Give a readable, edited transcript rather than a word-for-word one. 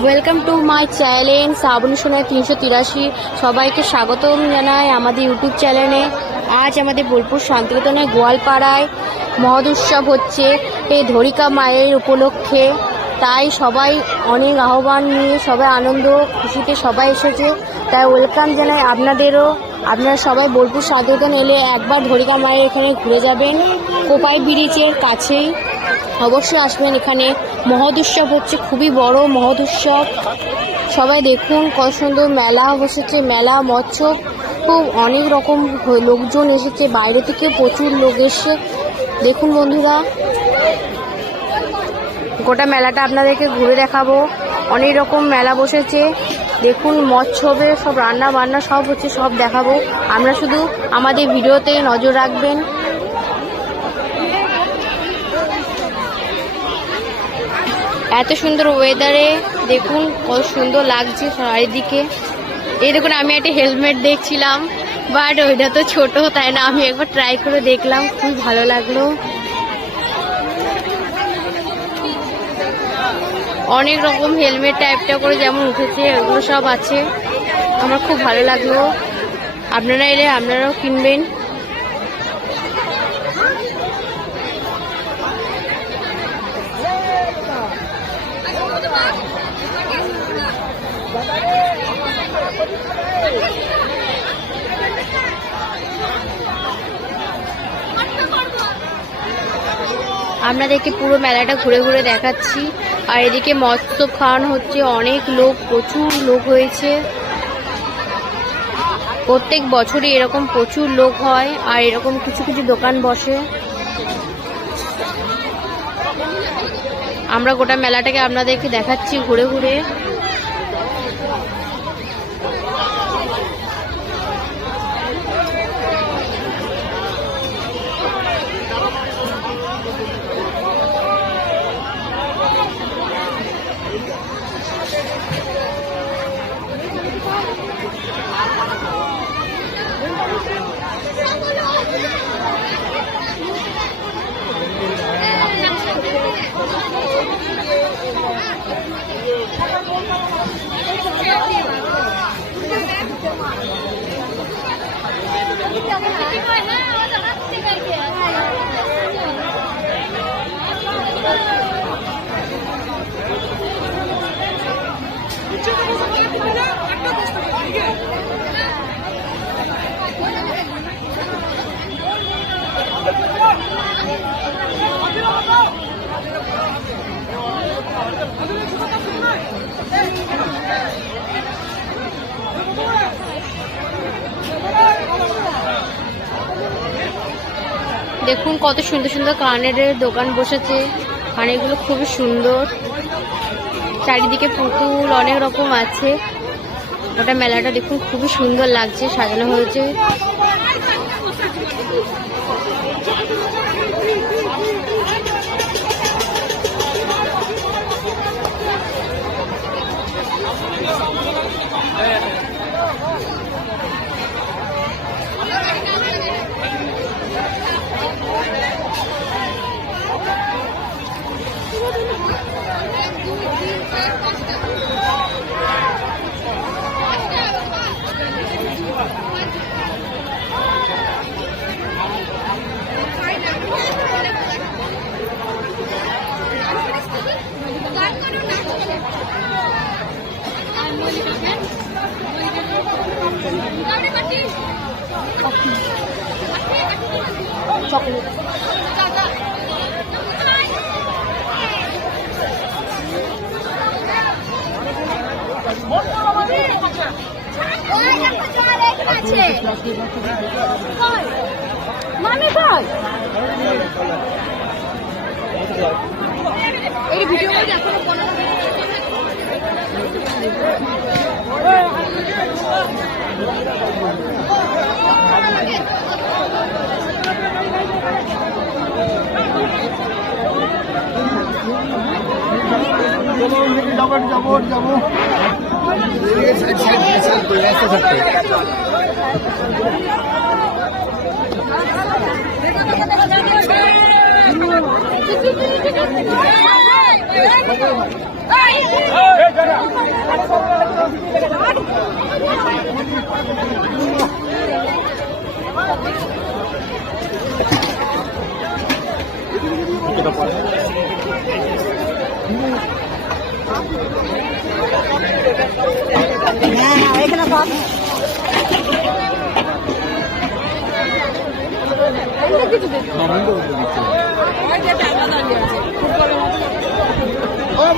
Welcome to my channel Shrabani Sona 383। সবাইকে স্বাগতম জানাই আমাদের ইউটিউব চ্যানেলে। আজ আমাদের বোলপুর শান্তিনিকেতনে গোয়ালপাড়ায় মহোৎসব হচ্ছে এই ধরিকা মায়ের উপলক্ষে। তাই সবাই অনেক আহ্বান নিয়ে সবাই আনন্দ খুশিতে সবাই এসেছে, তাই ওয়েলকাম জানাই আপনাদেরও। আপনারা সবাই বোলপুর শান্তিনিকেতন এলে একবার ধরিকা মায়ের এখানে ঘুরে যাবেন, কোপাই ব্রিজের কাছেই অবশ্যই আসবেন। এখানে মহোৎসব হচ্ছে, খুবই বড় মহোৎসব। সবাই দেখুন কত সুন্দর মেলা বসেছে, মেলা মৎস্য, খুব অনেক রকম লোকজন এসেছে, বাইরে থেকে প্রচুর লোক এসছে। দেখুন বন্ধুরা, গোটা মেলাটা আপনাদেরকে ঘুরে দেখাবো। অনেক রকম মেলা বসেছে, দেখুন মৎস্যবে সব রান্না বান্না সব হচ্ছে, সব দেখাবো। আমরা শুধু আমাদের ভিডিওতে নজর রাখবেন। এত সুন্দর ওয়েদারে দেখুন কত সুন্দর লাগছে চারিদিকে। এই দেখুন, আমি একটা হেলমেট দেখছিলাম, বাট ওইটা তো ছোট, তাই না আমি একবার ট্রাই করে দেখলাম, খুব ভালো লাগলো। অনেক রকম হেলমেট টাইপটা করে যেমন উঠেছে ওগুলো সব আছে, আমার খুব ভালো লাগলো। আপনারা এলে আপনারাও কিনবেন। আপনাদেরকে পুরো মেলাটা ঘুরে ঘুরে দেখাচ্ছি। আর এদিকে মৎস্য খাওয়ানো হচ্ছে, অনেক লোক, প্রচুর লোক হয়েছে। প্রত্যেক বছরই এরকম প্রচুর লোক হয়, আর এরকম কিছু কিছু দোকান বসে। আমরা গোটা মেলাটাকে আপনাদেরকে দেখাচ্ছি ঘুরে ঘুরে। দেখুন কত সুন্দর সুন্দর কানের দোকান বসেছে, কানেরগুলো খুবই সুন্দর। চারিদিকে পুতুল অনেক রকম আছে। ওটা মেলাটা দেখুন খুবই সুন্দর লাগছে, সাজানো হয়েছে। চকলেট এই ভিডিও যাবো এখানে কিছু